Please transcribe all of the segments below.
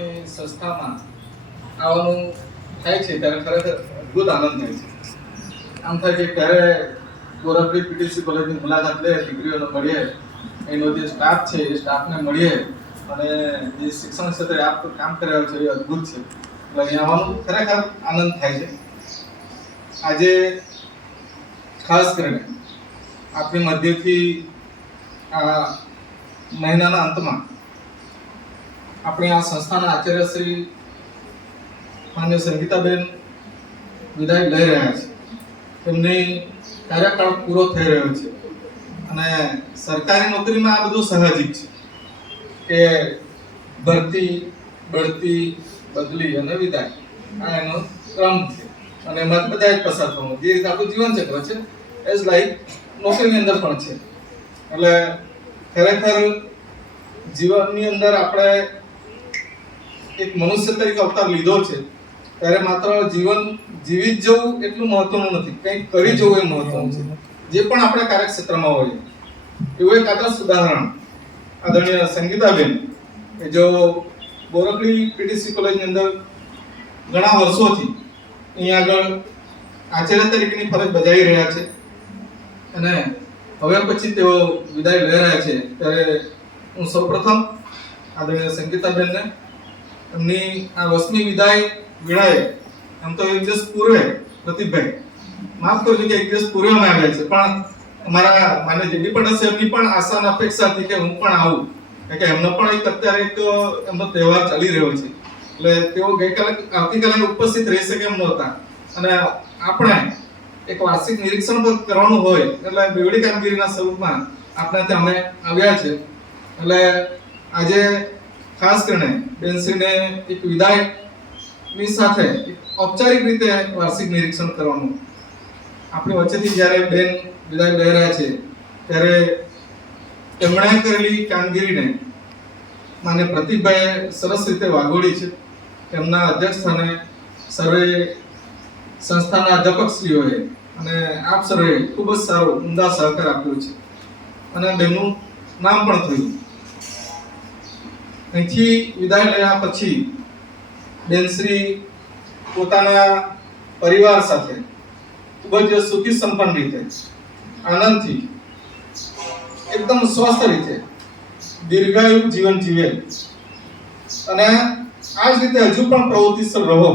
આપણી સંસ્થામાં આવવાનું થાય છે ત્યારે ખરેખર અદ્ભુત આનંદ થાય છે. આમ થાય કે ત્યારે ગોરખડી પીટીસી કોલેજની મુલાકાત લે, ડિગ્રીઓને મળીએ, એનો જે સ્ટાફ છે એ સ્ટાફને મળીએ અને જે શિક્ષણ ક્ષેત્રે આપ કામ કરી રહ્યો છે એ અદ્ભુત છે. એટલે અહીંયા આવવાનું ખરેખર આનંદ થાય છે. આજે ખાસ કરીને આપણી મધ્યથી આ મહિનાના અંતમાં આપણી આ સંસ્થાના આચાર્ય શ્રી માન્ય સંગીતાબેન વિદાય લઈ રહ્યા છે. તેમની કાર્યકાળ પૂરો થઈ રહ્યો છે અને સરકારી નોકરીમાં આ બધું સાહજિક છે કે ભરતી, બઢતી, બદલી અને વિદાય આ એનો ક્રમ છે અને એમાં બધા જ પસાર થવાનું જે રીતે આપણું જીવન ચક્ર છે એઝ લાઈક નોકરીની અંદર પણ છે. એટલે ખરેખર જીવનની અંદર આપણે એક મનુષ્ય તરીકે અવતાર લીધો છે ત્યારે માત્ર જીવન જીવી જ જવું એટલું મહત્વનું નથી, કંઈક કરી જવું એ મહત્વનું છે. જે પણ આપણે કાર્યક્ષેત્રમાં હોઈએ એવું એક આદર્શ ઉદાહરણ આદરણીય સંગીતાબેન કે જો ગોરખડી પીટીસી કોલેજની અંદર ઘણા વર્ષોથી અહીંયા આગળ આચાર્ય તરીકેની ફરજ બજાવી રહ્યા છે અને હવે પછી તેઓ વિદાય લઈ રહ્યા છે ત્યારે હું સૌપ્રથમ આદરણીય સંગીતાબેનને એમની આ 8મી વિદાય વેળાએ એમ તો એક દિવસ પૂર્વે પ્રતિકભાઈ માફ કરજો કે એક દિવસ પૂર્વે અમે આવ્યા છે, પણ અમારા માન્ય જેડી પટેલ સાહેબની પણ આશા અને અપેક્ષા હતી કે હું પણ આવું કે એમનો પણ એક અત્યારે એક એમનો તહેવાર ચાલી રહ્યો છે એટલે તેઓ ગઈકાલે આવતીકાલે ઉપસ્થિત રહી શકે એમ નહોતા અને આપણે એક વાર્ષિક નિરીક્ષણ પર કરવાનું હોય એટલે બેવડી કામગીરીના સ્વરૂપમાં આપણે ત્યાં અમે આવ્યા છે. એટલે આજે ખાસ કરીને બેનશ્રીને એક વિદાયની સાથે ઔપચારિક રીતે વાર્ષિક નિરીક્ષણ કરવાનું આપણી વચ્ચેથી જ્યારે બેન વિદાય લઈ રહ્યા છે ત્યારે તેમણે કરેલી કામગીરીને માન્ય પ્રતિકભાઈએ સરસ રીતે વાગોળી છે. તેમના અધ્યક્ષસ્થાને સર્વે સંસ્થાના અધ્યાપકશ્રીઓએ અને આપ સર્વે ખૂબ જ સારો ઉમદા સહકાર આપ્યો છે અને બેનનું નામ પણ થયું. અહીંથી વિદાય લેવા પછી બેનશ્રી પોતાના પરિવાર સાથે ખૂબ જ સુખી સંપન્ન રીતે આનંદથી એકદમ સ્વસ્થ રીતે દીર્ઘાયુ જીવન જીવે અને આ જ રીતે હજુ પણ પ્રવૃત્તિશીલ રહો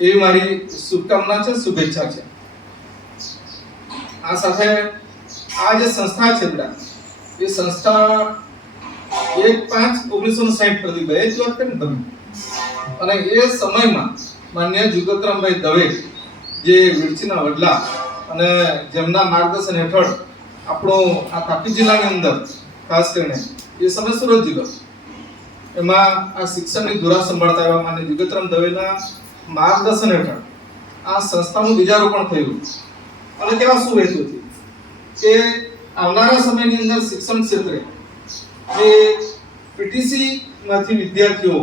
એવી મારી શુભકામના છે, શુભેચ્છા છે. આ સાથે આ જે સંસ્થા છે બેટા એ સંસ્થા 1/5/1960 પ્રતિભાએ જ વાત કરી તમે અને એ સમયમાં માન્ય જુગતરામભાઈ દવે જે વિરચીના વડલા અને જેમના માર્ગદર્શન હેઠળ આપણો આ તાપી જિલ્લાની અંદર ખાસ કરીને એ સમય સુરત જિલ્લો એમાં આ શિક્ષણની ધુરા સંભાળતા એવા માન્ય જુગતરામ દવેના માર્ગદર્શન હેઠળ આ સંસ્થાનું બીજારોપણ થયું અને કેવા શું હેતુથી કે આવનારા સમયની અંદર શિક્ષણ ક્ષેત્રે જે પીટીસી માંથી વિદ્યાર્થીઓ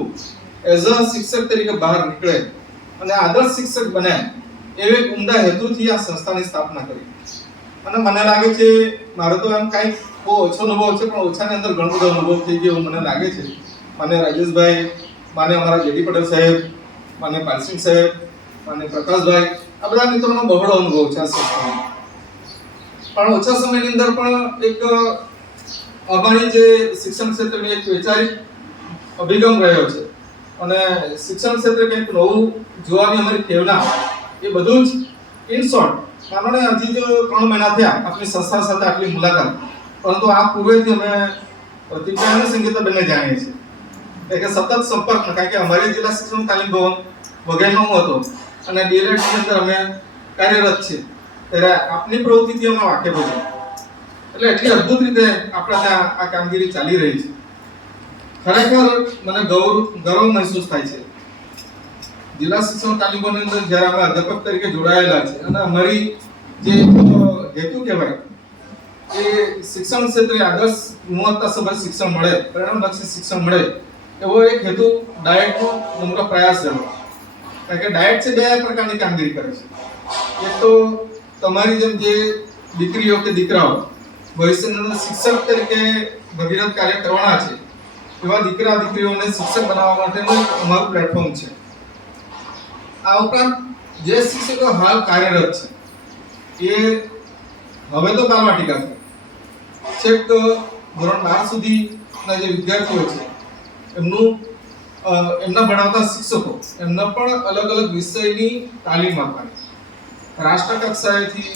એઝ અ શિક્ષક તરીકે બહાર નીકળે અને આદર્શ શિક્ષક બને એવે ઉમદા હેતુથી આ સંસ્થાની સ્થાપના કરી. અને મને લાગે છે મારો તો એમ કાંઈ બહુ ઓછો અનુભવ છે પણ ઓછાની અંદર ઘણો બધો અનુભવ થઈ ગયો મને લાગે છે. માન્ય રાજેશભાઈ, માન્ય અમારા જેડી પટેલ સાહેબ, માન્ય પાલસિંહ સાહેબ, માન્ય પ્રકાશભાઈ, આ બધા મિત્રોનો બહોળો અનુભવ છે આ સંસ્થાનો. પણ ઓછા સમયની અંદર પણ એક અમારી જે શિક્ષણ ક્ષેત્રની એક વૈચારિક અભિગમ રહ્યો છે અને શિક્ષણ ક્ષેત્રે કંઈક નવું જોવાની અમારી પ્રેરણા એ બધું જ ઇન શોર્ટ માનો ને હજી જો 3 મહિના થયા આપણી સંસ્થા સાથે આટલી મુલાકાત, પરંતુ આ પૂર્વેથી અમે પ્રતિભાઈ અને સંગીતાબેનને જાણીએ છીએ કે સતત સંપર્કમાં, કારણ કે અમારી જિલ્લા શિક્ષણ તાલીમ ભવન વગેરેનો હું હતો અને ડીએલએડની અંદર અમે કાર્યરત છે ત્યારે આપની પ્રવૃત્તિથી અમે વાકેફ છે. એટલે એટલી અદ્ભુત રીતે આપણા ત્યાં આ કામગીરી ચાલી રહી છે. ખરેખર મને ગૌરવ મહેસૂસ થાય છે. જિલ્લા શિક્ષણ તાલીમોની અંદર જ્યારે અમે અધ્યાપક તરીકે જોડાયેલા છે અને અમારી જે હેતુ કહેવાય એ શિક્ષણ ક્ષેત્રે આદર્શ ગુણવત્તાસભર શિક્ષણ મળે, પરિણામલક્ષી શિક્ષણ મળે એવો એક હેતુ ડાયટનો નમ્ર પ્રયાસ રહ્યો. કારણ કે ડાયટ છે 2 પ્રકારની કામગીરી કરે છે. એક તો તમારી જેમ જે દીકરીઓ કે દીકરાઓ ભવિષ્યના શિક્ષક તરીકે ભગીરથ કાર્ય કરવાના છે એવા દીકરા દીકરીઓને શિક્ષક બનાવવા માટેનું એક અમારું પ્લેટફોર્મ છે. આ ઉપરાંત જે શિક્ષકો હાલ કાર્યરત છે એ હવે તો બાલવાટિકા છેક ધોરણ 12 સુધીના જે વિદ્યાર્થીઓ છે એમના ભણાવતા શિક્ષકો એમને પણ અલગ અલગ વિષયની તાલીમ આપવાની, રાષ્ટ્ર કક્ષાએથી,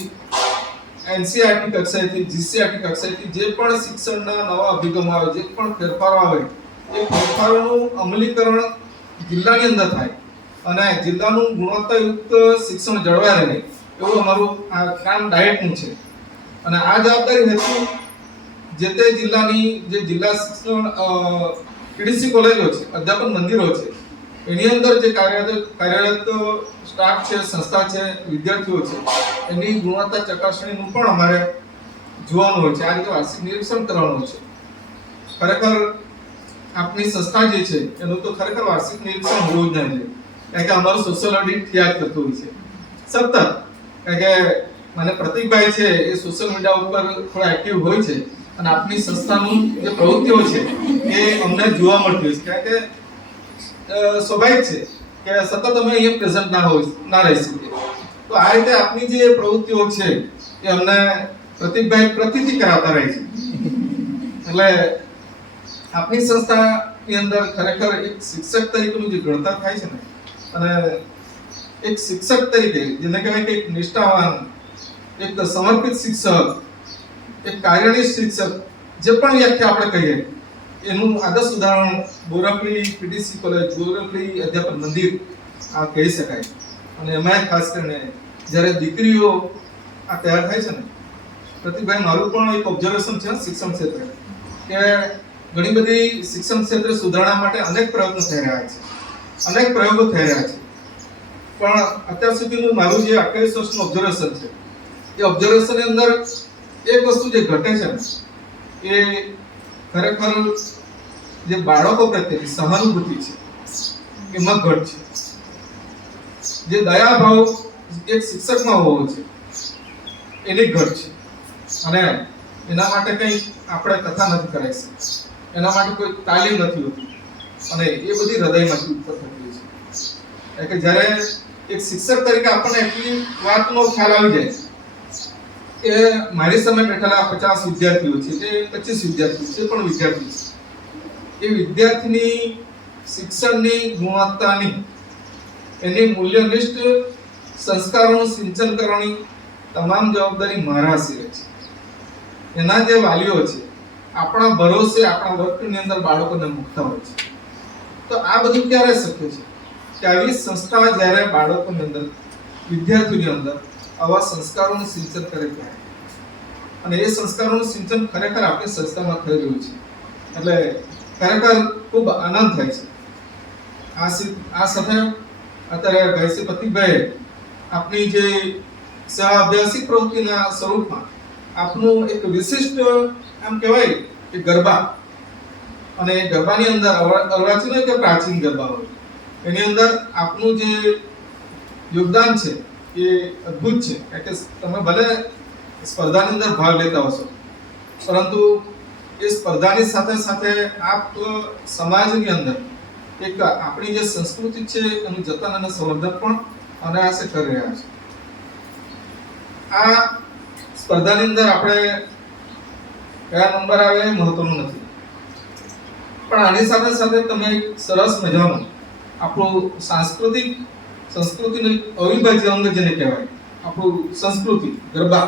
એનસીઆરટી કક્ષાએથી, જીસીઆરટી કક્ષાએથી જે પણ શિક્ષણના નવા અભિગમો આવે, જે પણ ફેરફારો આવે એ ફેરફારોનું અમલીકરણ જિલ્લાની અંદર થાય અને જિલ્લાનું ગુણવત્તાયુક્ત શિક્ષણ જળવાઈ રહે એવું અમારું આ કામ ડાયટનું છે. અને આ જવાબદારી હેતુ જે તે જિલ્લાની જે જિલ્લા શિક્ષણ પીડીસી કોલેજો છે, અધ્યાપન મંદિરો છે, એની અંદર જે કાર્યરત સ્ટાફ છે, સંસ્થા છે, વિદ્યાર્થીઓ છે, એની ગુણવત્તા ચકાસણીનું પણ અમારે જોવાનું હોય છે. આ રીતે વાર્ષિક નિરીક્ષણ કરવાનું હોય છે. ખરેખર આપની સંસ્થા જે છે એનું તો ખરેખર વાર્ષિક નિરીક્ષણ હોવું જ ના જોઈએ, કારણ કે અમારું સોશિયલ ઓડિટ થયા કરતું હોય છે સતત. કારણ કે મને પ્રતિકભાઈ છે એ સોશિયલ મીડિયા ઉપર થોડા એક્ટિવ હોય છે અને આપની સંસ્થાનું જે પ્રવૃત્તિઓ છે એ અમને જોવા મળતી હોય છે. કારણ કે સ્વાભાવિક છે કે સતત અમે અહીંયા પ્રેઝન્ટ ના રહી શકીએ. તો આ રીતે આપની જે પ્રવૃત્તિઓ છે એ અમને પ્રતિકભાઈ પ્રતિથી કરાવતા રહે છે. એટલે આપની સંસ્થાની અંદર ખરેખર એક શિક્ષક તરીકેનું જે ઘડતર થાય છે ને, અને એક શિક્ષક તરીકે જેને કહેવાય કે એક નિષ્ઠાવાન, એક સમર્પિત શિક્ષક, એક કાર્યનિષ્ઠ શિક્ષક, જે પણ વ્યાખ્યા આપણે કહીએ એનું આદર્શ ઉદાહરણ બોરકલી પીટીસી કોલેજ, બોરકલી અધ્યાપન મંદિર આ કહી શકાય. અને એમાં ખાસ કરીને જ્યારે દીકરીઓ આ તૈયાર થાય છે ને, પ્રતિકભાઈ મારું પણ એક ઓબ્ઝર્વેશન છે શિક્ષણ ક્ષેત્રે કે ઘણી બધી શિક્ષણ ક્ષેત્રે સુધારણા માટે અનેક પ્રયત્નો થઈ રહ્યા છે, અનેક પ્રયોગો થઈ રહ્યા છે. પણ અત્યાર સુધીનું મારું જે 28 વર્ષનું ઓબ્ઝર્વેશન છે એ ઓબ્ઝર્વેશનની અંદર એક વસ્તુ જે ઘટે છે ને એ ખરેખર જે બાળકો પ્રત્યેની સહાનુભૂતિ છે એમાં ઘટ છે. જે દયાભાવ એક શિક્ષકમાં હોવો છે એની ઘટ છે. અને એના માટે કંઈ આપણે કથા નથી કરાઈ શકતા, એના માટે કોઈ તાલીમ નથી હોતી અને એ બધી હૃદયમાંથી ઉત્પન્ન થતી છે. એટલે જ્યારે એક શિક્ષક તરીકે આપણને એટલી વાતનો ખ્યાલ આવી જાય કે મારી સામે બેઠેલા 50 વિદ્યાર્થીઓ છે કે 25 વિદ્યાર્થીઓ છે, પણ વિદ્યાર્થી છે, એ વિદ્યાર્થીની શિક્ષણની ગુણવત્તાની, એની મૂલ્યનિષ્ઠ સંસ્કારોનું સિંચન કરવાની તમામ જવાબદારી મારા સિરે છે. એના જે વાલીઓ છે આપણા ભરોસે આપણા વર્ગની અંદર બાળકોને મૂકતા હોય છે. તો આ બધું ક્યારે શક્ય છે કે આવી સંસ્થા જ્યારે બાળકોની અંદર, વિદ્યાર્થીઓની અંદર આવા સંસ્કારોનું સિંચન કરે ત્યારે, અને એ સંસ્કારોનું સિંચન ખરેખર આપણી સંસ્થામાં થઈ રહ્યું છે. એટલે ખરેખર ખૂબ આનંદ થાય છે. આ સાથે અત્યારે ભાઈ શ્રી પ્રતિકભાઈ આપની જે સહ અભ્યાસિક પ્રવૃત્તિના સ્વરૂપમાં આપનું એક વિશિષ્ટ આમ કહેવાય કે ગરબા, અને ગરબાની અંદર અર્વાચીન હોય કે પ્રાચીન ગરબા હોય, એની અંદર આપનું જે યોગદાન છે એ અદ્ભુત છે. કારણ કે તમે ભલે સ્પર્ધાની અંદર ભાગ લેતા હશો, પરંતુ એ સ્પર્ધાની સાથે સાથે આપ સમાજની અંદર એક આપણી જે સંસ્કૃતિ છે એનું જતન અને સંવર્ધન પણ અનાયાસે કરી રહ્યા છે. આ સ્પર્ધાની અંદર આપણે કયા નંબર આવે એ મહત્વનું નથી, પણ આની સાથે સાથે તમે એક સરસ મજાનું આપણું સંસ્કૃતિનું અવિભાજ્ય અંગ જેને કહેવાય, આપણું સંસ્કૃતિ ગરબા,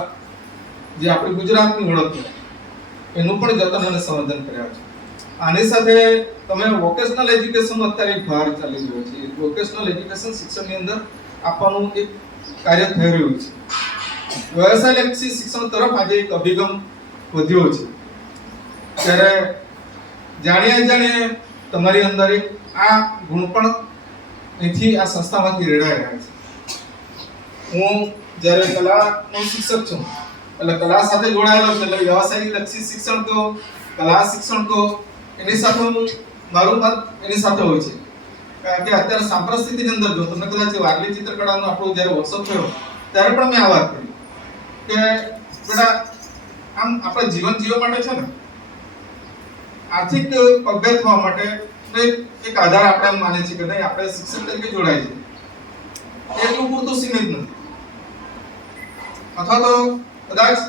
જે આપણી ગુજરાતની ઓળખ છે, એનું પણ જતન અને સંવર્ધન કર્યા છે. આની સાથે તમે વોકેશનલ એજ્યુકેશનનો અત્યારે એક ભાર ચાલી રહ્યો છે. વોકેશનલ એજ્યુકેશન શિક્ષણની અંદર આપવાનું એક કાર્ય થઈ રહ્યું છે. વ્યવસાયલક્ષી શિક્ષણ તરફ આજે એક અભિગમ વધ્યો છે. ત્યારે જાણીએ તમારી અંદર એક આ ગુણ પણ અહીંથી આ સંસ્થામાંથી રેડાઈ રહ્યા છે. હું જ્યારે કલાનો શિક્ષક છું એટલે કલા સાથે જોડાયેલો છું, એટલે વ્યવસાયિક લક્ષી શિક્ષણ કહો, કલા શિક્ષણ કહો, એની સાથે મારું મત એની સાથે હોય છે. કારણ કે અત્યારે સાંપ્રત સ્થિતિની અંદર જો તમને કદાચ વારલી ચિત્રકળાનો આપણો જ્યારે વર્કશોપ થયો ત્યારે પણ મેં આ વાત કરી કે બેટા આમ આપણે જીવન જીવવા માટે છે ને આર્થિક પગભર થવા માટે એક આધાર આપણે એમ માને છે કે નહીં આપણે શિક્ષક તરીકે જોડાય છે એટલું પૂરતું સીમિત નથી, અથવા તો કદાચ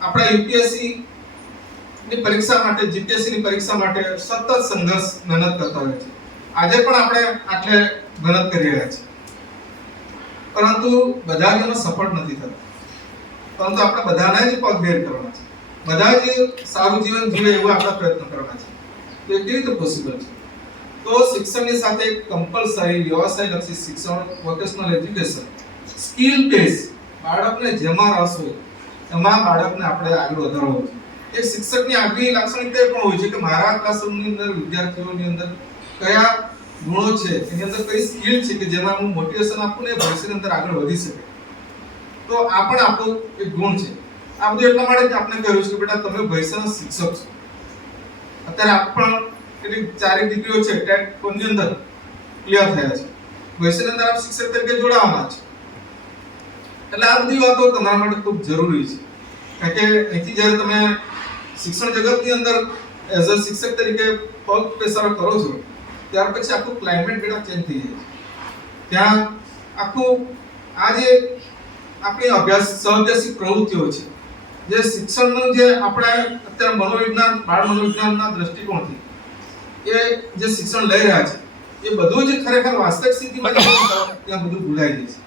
આપણે યુપીએસસી ની પરીક્ષા માટે જીપીએસસી ની પરીક્ષા માટે સતત સંઘર્ષ મહેનત કરતા હોય છે. આજે પણ આપણે આટલે મહેનત કરી રહ્યા છીએ, પરંતુ બધા જ એમાં સફળ નથી થતા. પરંતુ આપણે બધાને જ પગભેર કરવાના છે, બધા જ સારું જીવન જીવે એવો આપણા પ્રયત્ન કરવાના છે. તો એ કેવી રીતે પોસિબલ છે? તો શિક્ષણની સાથે કમ્પલસરી વ્યવસાયલક્ષી શિક્ષણ, વોકેશનલ એજ્યુકેશન, સ્કિલ બેઝ, બાળકને જેમાં રસ હોય એમાં બાળકને આપણે આગળ વધારવો છે. એક શિક્ષકની આગવી લાક્ષણિકતા એ પણ હોય છે કે મારા ક્લાસરૂમની અંદર વિદ્યાર્થીઓની અંદર કયા ગુણો છે, એની અંદર કઈ સ્કિલ છે કે જેમાં હું મોટિવેશન આપું ને ભવિષ્યની અંદર આગળ વધી શકે. તો આ પણ આપણું એક ગુણ છે. આ બધું એટલા માટે જ આપણે કહ્યું છે કે બેટા તમે ભવિષ્યના શિક્ષક છો. અત્યારે આપ પણ કેટલી 4 ડિગ્રીઓ છે ટેટ ની અંદર ક્લિયર થયા છે, ભવિષ્યની અંદર આપ શિક્ષક તરીકે જોડાવાના છો. એટલે આ બધી વાતો તમારા માટે ખૂબ જરૂરી છે, કારણ કે અહીંથી જ્યારે તમે શિક્ષણ જગતની અંદર એઝ અ શિક્ષક તરીકે પગ પેસારો કરો છો ત્યાર પછી આખું ક્લાઇમેટ બેટા ચેન્જ થઈ જાય છે. ત્યાં આખું આ જે આપણી અભ્યાસ સહઅભ્યાસિક પ્રવૃત્તિઓ છે, જે શિક્ષણનું જે આપણે અત્યારે મનોવિજ્ઞાન, બાળ મનોવિજ્ઞાનના દ્રષ્ટિકોણથી એ જે શિક્ષણ લઈ રહ્યા છે એ બધું જ ખરેખર વાસ્તવિક સ્થિતિમાં ત્યાં બધું ભૂલાઈ જાય છે.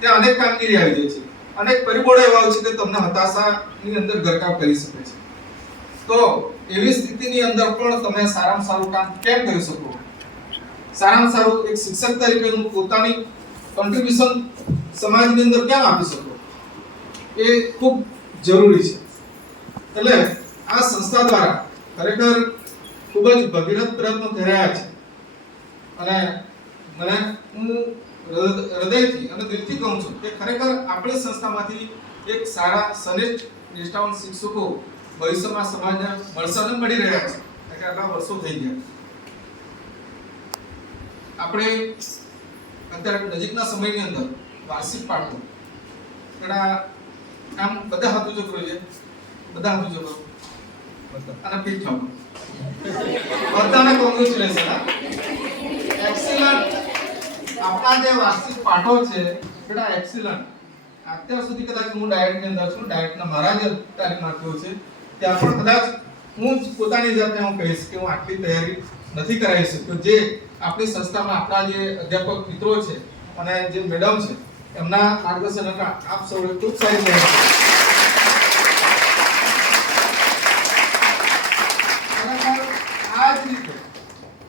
ત્યાં અનેક કામગીરી આવી જાય છે, અનેક પરિબળો એવા હોય છે કે તમને હતાશાની અંદર ગરકાવ કરી શકે છે. તો એવી સ્થિતિની અંદર પણ તમે સારામાં સારું કામ કેમ કરી શકો, સારામાં સારું એક શિક્ષક તરીકેનું પોતાની કોન્ટ્રીબ્યુશન સમાજની અંદર કેમ આપી શકો, એ ખૂબ જરૂરી છે. એટલે આ સંસ્થા દ્વારા ખરેખર ખૂબ જ ભગીરથ પ્રયત્નો થઈ રહ્યા છે અને મને હું હૃદયથી અને દિલથી કહું છું કે ખરેખર આપણી સંસ્થામાંથી એક સારા સનિષ્ઠ નિષ્ઠાવાન શિક્ષકો ભવિષ્યમાં સમાજને મળશે અને મળી રહ્યા છે, એટલે આટલા વર્ષો થઈ ગયા. આપણે અત્યારે નજીકના સમયની અંદર વાર્ષિક પાઠો ઘણા આમ બધા હાથ ઊંચો કરો છે, બધા હાથ ઊંચો કરો અને પીઠ થાઓ, બધાને કોંગ્રેચ્યુલેશન. એક્સેલન્ટ. આપણા જે વાર્ષિક પાઠો છે બેટા એક્સેલન્ટ. અત્યાર સુધી કદાચ હું ડાયટની અંદર છું, ડાયટના મારા જે તારીખ માર્ક્યો છે ત્યાં પણ કદાચ હું પોતાની જાતને હું કહીશ કે હું આટલી તૈયારી નથી કરાવી શક્યો. જે આપણી સંસ્થામાં આપણા જે અધ્યાપક મિત્રો છે અને જે મેડમ છે એમના માર્ગદર્શન હેઠળ આપ સૌએ ખૂબ સારી તૈયારી આ જ રીતે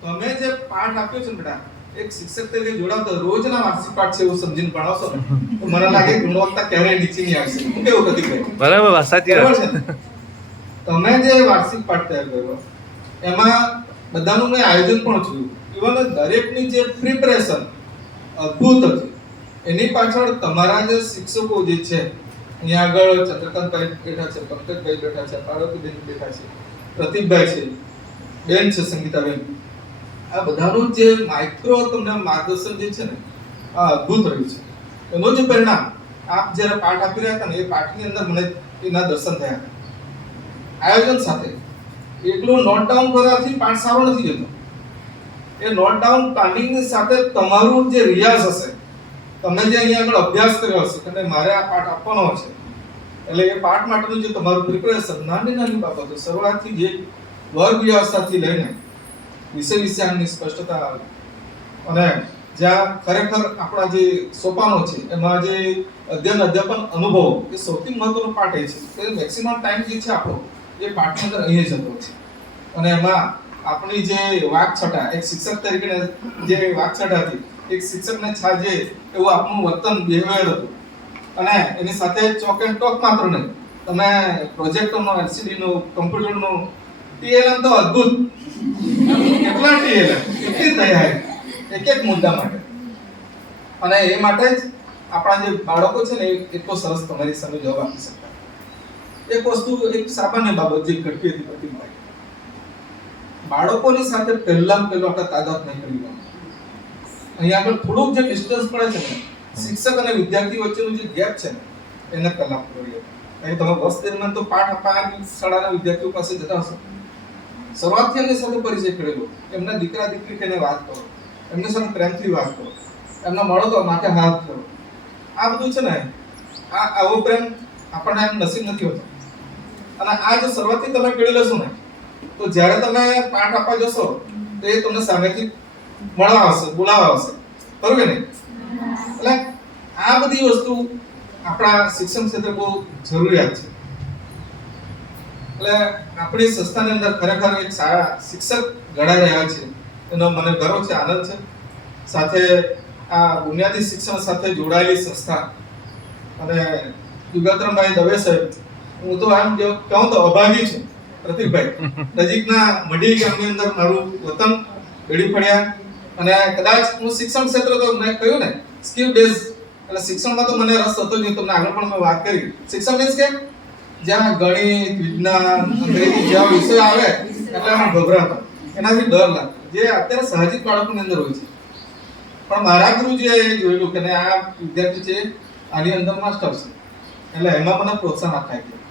તમે જે પાઠ આપ્યો છે બેટા એક શિક્ષક તરીકે જોડાવતો રોજના વાર્ષિક પાઠ છે એવું સમજીને ભણાવશો ને તો મને લાગે ગુણવત્તા ક્યારેય નીચે નહીં આવશે. હું કેવું કદી કહે બરાબર સાચી વાત છે. તમે જે વાર્ષિક પાઠ તૈયાર કર્યો એમાં બધાનું મેં આયોજન પણ જોયું, ઇવન દરેકની જે પ્રિપરેશન અદ્ભુત હતી. એની પાછળ તમારા જે શિક્ષકો જે છે, અહીંયા આગળ ચંદ્રકાંતભાઈ બેઠા છે, પંકજભાઈ બેઠા છે, પાર્વતીબેન બેઠા છે, પ્રતિકભાઈ છે, બેન છે સંગીતાબેન, આ બધાનું જે માઇક્રો તમને માર્ગદર્શન જે છે ને આ અદ્ભુત રહ્યું છે. એનું જે પરિણામ આપ જ્યારે પાઠ આપી રહ્યા હતા ને એ પાઠની અંદર મને એના દર્શન થયા. આયોજન સાથે એકલું નોટ ડાઉન કરવાથી પાઠ સારો નથી જતો. એ નોટ ડાઉન પ્લાનિંગની સાથે તમારું જે રિયાઝ હશે, તમે જે અહીંયા આગળ અભ્યાસ કર્યો હશે કે મારે આ પાઠ આપવાનો છે, એટલે એ પાઠ માટેનું જે તમારું પ્રિપેરેશન નાની નાની બાબતો શરૂઆતથી જે વર્ગ વ્યવસ્થાથી લઈને વિષય વિષયાની સ્પષ્ટતા આવે અને જ્યાં ખરેખર આપણા જે સોપાનો છે એમાં જે અધ્યયન અધ્યાપન અનુભવો એ સૌથી મહત્વનો પાઠ એ છે કે મેક્સિમમ ટાઈમ જે છે આપણો એ પાઠની અંદર અહીં જતો છે. અને એમાં આપણી જે વાકછટા એક શિક્ષક તરીકે જે વાકછટા હતી, એક શિક્ષકને છાજે એવું આપણું વર્તન બિહેવિયર હતું અને એની સાથે ચોક એન્ડ ટોક માત્ર નહીં, તમે પ્રોજેક્ટરનો, એલસીડીનો, કમ્પ્યુટરનો ટીએલએમ તો અદ્ભુત, કેટલા ટીએલએમ, કેટલી તૈયારી એક એક મુદ્દા માટે. અને એ માટે જ આપણા જે બાળકો છે ને એટલો સરસ તમારી સામે જવાબ આપી શકતા. એક વસ્તુ એક સામાન્ય બાબત જે ઘટતી હતી પ્રતિકભાઈ, બાળકોની સાથે પહેલાં આપણે તાદાદ નહીં કરી લેવાનું. અહીંયા આગળ થોડુંક જે ડિસ્ટન્સ પડે છે ને શિક્ષક અને વિદ્યાર્થી વચ્ચેનું જે ગેપ છે ને એને કલાક કરીએ. અહીં તમે વર્ષ દરમિયાન તો પાઠ આપવાના શાળાના વિદ્યાર્થીઓ પાસે જતા હશો, શરૂઆતથી એમની સાથે પરિચય કરેલો, એમના દીકરા દીકરી કહીને વાત કરો, એમની સાથે પ્રેમથી વાત કરો, એમના મળો તો માથે હાથ કરો. આ બધું છે ને, આવો પ્રેમ આપણને એમ નસીબ નથી હોતો. અને આ જો શરૂઆતથી તમે કરી લેશો ને, તો જ્યારે તમે પાઠ આપવા જશો તો એ તમને સામેથી મળવા આવશે, બોલાવવા આવશે, બરોબર ને? એટલે આ બધી વસ્તુ આપણા શિક્ષણ ક્ષેત્રે બહુ જરૂરિયાત છે. એટલે આપણી સંસ્થાની અંદર ખરેખર એક સારા શિક્ષક ઘડાઈ રહ્યા છે, એનો મને ગર્વ છે, આનંદ છે. સાથે આ બુનિયાદી શિક્ષણ સાથે જોડાયેલી સંસ્થા અને યુગાત્રમભાઈ દવે સાહેબ, હું તો આમ જો કહું તો અભાગી છું. પ્રતિકભાઈ નજીકના મઢી ગામની અંદર મારું વતન બેડી પડ્યા, અને કદાચ હું શિક્ષણ ક્ષેત્ર તો મેં કહ્યું ને સ્કિલ બેઝ, એટલે શિક્ષણમાં તો મને રસ હતો જ નહીં. તમને આગળ પણ મેં વાત કરી, શિક્ષણ મીન્સ કે જ્યાં ગણિત, વિજ્ઞાન, અંગ્રેજી જેવા વિષય આવે એટલે હું ગભરાતો, એનાથી ડર લાગતો, જે અત્યારે સાહજિક બાળકોની અંદર હોય છે. પણ મારા ગુરુજીએ જોયેલું કે આ વિદ્યાર્થી છે, આની અંદર માસ્ટર છે, એટલે એમાં મને પ્રોત્સાહન આપતા ગયા.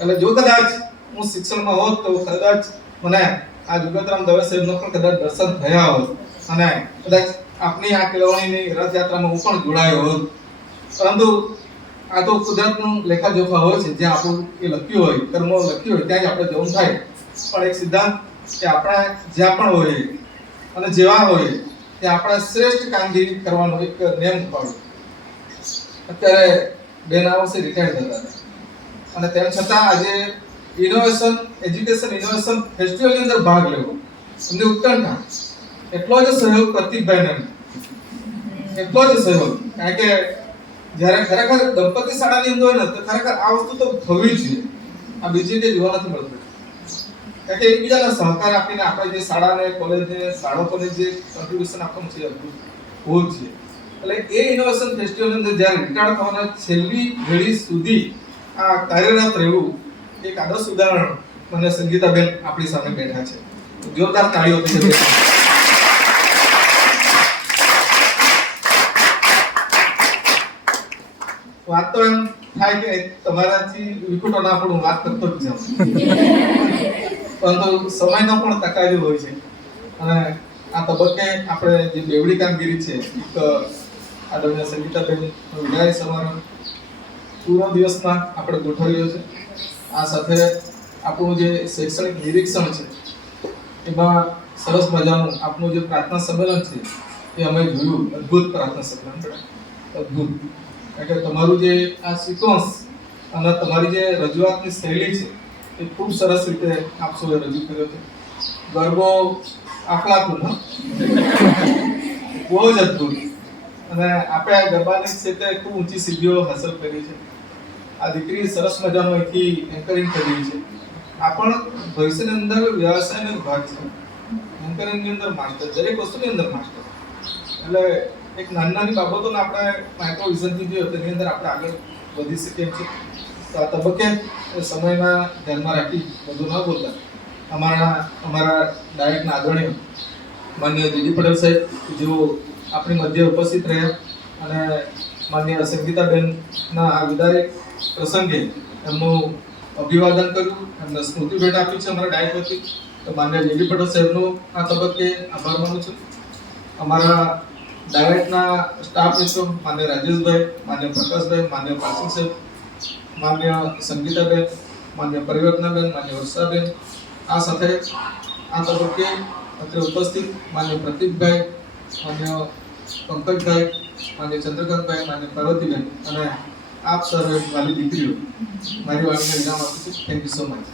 એટલે જો કદાચ હું શિક્ષણમાં હોત તો કદાચ મને આ જુગતરામ દવે સાહેબનો પણ કદાચ દર્શન થયા હોત, અને કદાચ આપની આ કેળવણીની રથયાત્રામાં હું પણ જોડાયો હોત. પરંતુ આ તો કુદરતનું લેખાજોખા હોય છે, જ્યાં આપણું એ લખ્યું હોય, કર્મો લખ્યું હોય ત્યાં જ આપણે જવું થાય. પણ એક સિદ્ધાંત કે આપણે જ્યાં પણ હોઈએ અને જેવા હોઈએ ત્યાં આપણે શ્રેષ્ઠ કામગીરી કરવાનો એક નિયમ પાડો. અત્યારે બેન આ વર્ષે રિટાયર થતા હતા, અને તેમ છતાં આજે ઇનોવેશન એજ્યુકેશન ઇનોવેશન ફેસ્ટિવલની અંદર ભાગ લેવો એમની ઉત્કંઠા, એટલો જ સહયોગ પ્રતિકભાઈને, એટલો જ સહયોગ. કારણ કે જ્યારે ખરેખર દંપતી શાળાની અંદર હોય ને, તો ખરેખર આ વસ્તુ તો થવી જોઈએ. આ બીજી કંઈ જોવા નથી મળતું. કારણ કે એકબીજાને સહકાર આપીને આપણે જે શાળાને, કોલેજને, બાળકોને જે કોન્ટ્રીબ્યુશન આપવાનું છે, અદભુત હોવું જ છે. એટલે એ ઇનોવેશન ફેસ્ટિવલની અંદર જ્યારે રિટાયર થવાના છેલ્લી ઘડી સુધી આ કાર્યરત રહેવું, એક આદર્શ ઉદાહરણ મને સંગીતાબેન આપણી સામે બેઠા છે. જોરદાર તાળીઓ થઈ જશે. વાત તો એમ થાય કે તમારાથી વિખૂટો ના પડું, વાત કરતો જ જાઉં, પરંતુ સમયનો પણ તકાજો હોય છે. અને આ તબક્કે આપણે જે બેવડી કામગીરી છે, એક આદરણીય સંગીતાબેન વિદાય સમારોહ પૂરો દિવસમાં આપણે ગોઠવ્યો છે. આ સાથે આપણું જે શૈક્ષણિક નિરીક્ષણ છે, એમાં સરસ મજાનું આપણું જે પ્રાર્થના સંમેલન છે એ અમે જોયું. અદ્ભુત પ્રાર્થના સંમેલન, અદ્ભુત. કારણ કે તમારું જે આ સિક્વન્સ અને તમારી જે રજૂઆતની શૈલી છે એ ખૂબ સરસ રીતે આપ સૌએ રજૂ કર્યો છે. ગરબો આખલાતું, બહુ જ અદ્ભુત. અને આપણે ગરબાની ક્ષેત્રે ખૂબ ઊંચી સિદ્ધિઓ હાંસલ કરી છે. આ દીકરી સરસ મજાનું અહીંથી એન્કરિંગ કરી છે. આ પણ ભવિષ્યની અંદર વ્યવસાયનો ભાગ છે. એન્કરિંગની અંદર માસ્ટર, દરેક વસ્તુની અંદર માસ્ટર. એટલે એક નાની નાની બાબતોને આપણે માઇક્રો વિઝનથી જોઈએ તેની અંદર આપણે આગળ વધી શકીએ છીએ. તો આ તબક્કે સમયના ધ્યાનમાં રાખી બધું ન બોલતા અમારા ડાયરેક્ટના આદરણીય માનનીય જીજી પટેલ સાહેબ, જેઓ આપણી મધ્ય ઉપસ્થિત રહ્યા, અને માનનીય સંગીતાબેનના આ વિદાય પ્રસંગે એમનું અભિવાદન કર્યું, એમને સ્મૃતિ ભેટ આપી છે અમારા ડાયટ વતી. તો માનનીય જીજી પટેલ સાહેબનો આ તબક્કે આભાર માનું છું. અમારા ડાયરેક્ટના સ્ટાફ મિત્રો માન્ય રાજેશભાઈ, માન્ય પ્રકાશભાઈ, માન્ય પાસિંગ સાહેબ, માન્ય સંગીતાબેન, માન્ય પરિવર્તનાબેન, માન્ય વર્ષાબેન, આ સાથે આ તબક્કે અત્રે ઉપસ્થિત માન્ય પ્રતિકભાઈ, માન્ય પંકજભાઈ, માન્ય ચંદ્રકાંતભાઈ, માન્ય પાર્વતીબેન અને આપ સર્વે વાલી દીકરીઓ, મારી વાણીને વિરામ આપું છું. Thank you so much.